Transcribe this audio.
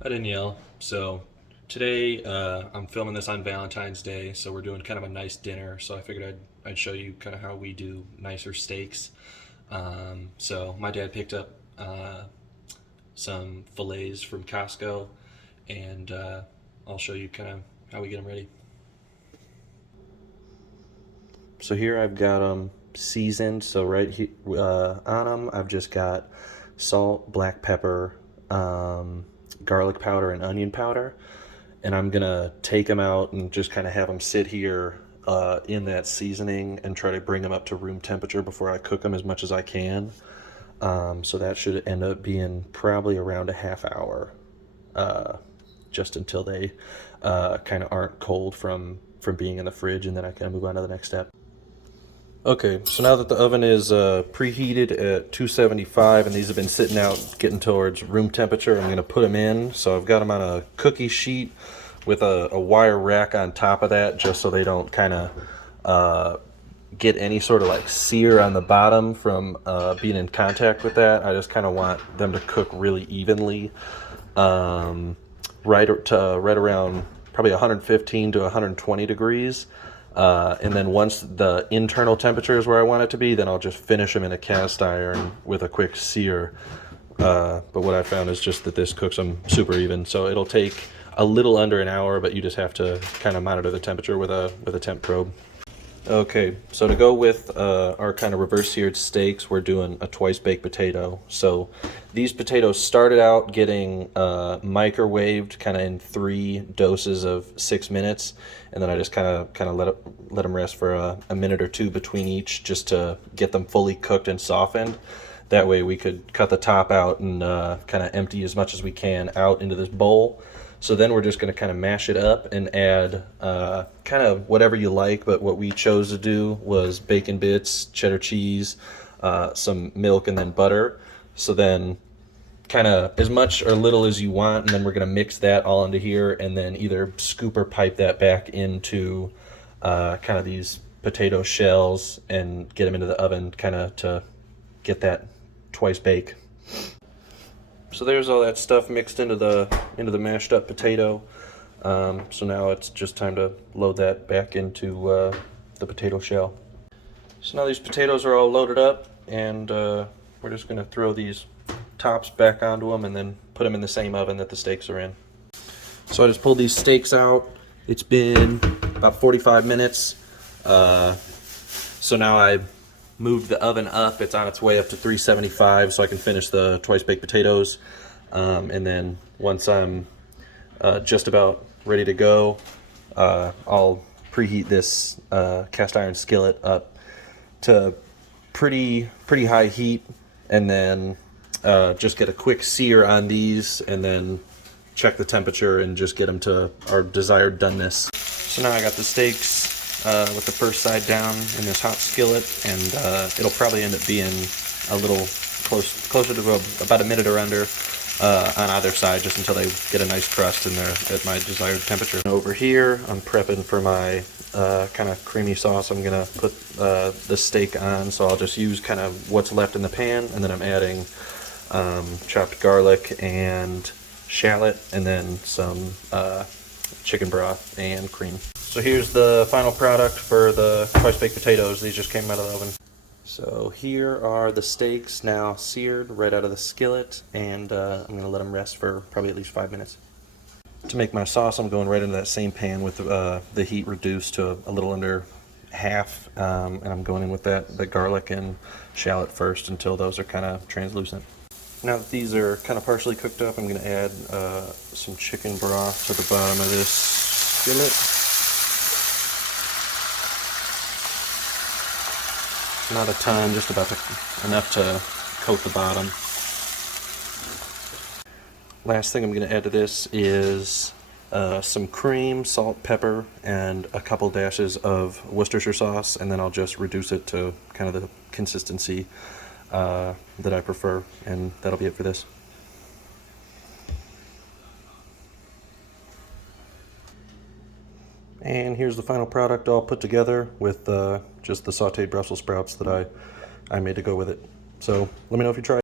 I didn't yell. So today I'm filming this on Valentine's Day, so we're doing kind of a nice dinner. So I figured I'd show you kind of how we do nicer steaks. So my dad picked up some fillets from Costco, and I'll show you kind of how we get them ready. So here I've got them seasoned. So right here on them, I've just got salt, black pepper, garlic powder, and onion powder. And I'm gonna take them out and just kind of have them sit here in that seasoning and try to bring them up to room temperature before I cook them as much as I can. So that should end up being probably around a half hour, just until they kind of aren't cold from being in the fridge, and then I can move on to the next step. Okay, so now that the oven is preheated at 275 and these have been sitting out getting towards room temperature, I'm going to put them in. So I've got them on a cookie sheet with a wire rack on top of that, just so they don't kind of get any sort of like sear on the bottom from being in contact with that. I just kind of want them to cook really evenly, right around probably 115 to 120 degrees. And then once the internal temperature is where I want it to be, then I'll just finish them in a cast iron with a quick sear. But what I found is just that this cooks them super even. So it'll take a little under an hour, but you just have to kind of monitor the temperature with a temp probe. Okay, so to go with our kind of reverse seared steaks, we're doing a twice baked potato. So these potatoes started out getting microwaved kind of in 3 doses of 6 minutes, and then I just kind of let them rest for a minute or 2 between each, just to get them fully cooked and softened. That way we could cut the top out and kind of empty as much as we can out into this bowl. So then we're just going to kind of mash it up and add kind of whatever you like, but what we chose to do was bacon bits, cheddar cheese, some milk, and then butter. So then kind of as much or little as you want, and then we're going to mix that all into here and then either scoop or pipe that back into kind of these potato shells and get them into the oven kind of to get that twice bake. So there's all that stuff mixed into the mashed up potato. So now it's just time to load that back into the potato shell. So now these potatoes are all loaded up, and we're just going to throw these tops back onto them and then put them in the same oven that the steaks are in. So I just pulled these steaks out. It's been about 45 minutes. So now I moved the oven up. It's on its way up to 375 so I can finish the twice baked potatoes. And then once I'm just about ready to go, I'll preheat this cast iron skillet up to pretty high heat, and then just get a quick sear on these and then check the temperature and just get them to our desired doneness. So now I got the steaks with the first side down in this hot skillet, and it'll probably end up being a little closer to about a minute or under on either side, just until they get a nice crust and they're at my desired temperature. And over here, I'm prepping for my kind of creamy sauce. I'm gonna put the steak on, so I'll just use kind of what's left in the pan, and then I'm adding chopped garlic and shallot, and then some chicken broth and cream. So here's the final product for the twice baked potatoes. These just came out of the oven. So here are the steaks now seared right out of the skillet, and I'm going to let them rest for probably at least 5 minutes. To make my sauce, I'm going right into that same pan with the heat reduced to a little under half, and I'm going in with the garlic and shallot first until those are kind of translucent. Now that these are kind of partially cooked up, I'm going to add some chicken broth to the bottom of this skillet. Not a ton, just about enough to coat the bottom. Last thing I'm going to add to this is some cream, salt, pepper, and a couple dashes of Worcestershire sauce, and then I'll just reduce it to kind of the consistency that I prefer, and that'll be it for this. And here's the final product all put together with just the sauteed Brussels sprouts that I made to go with it. So let me know if you try.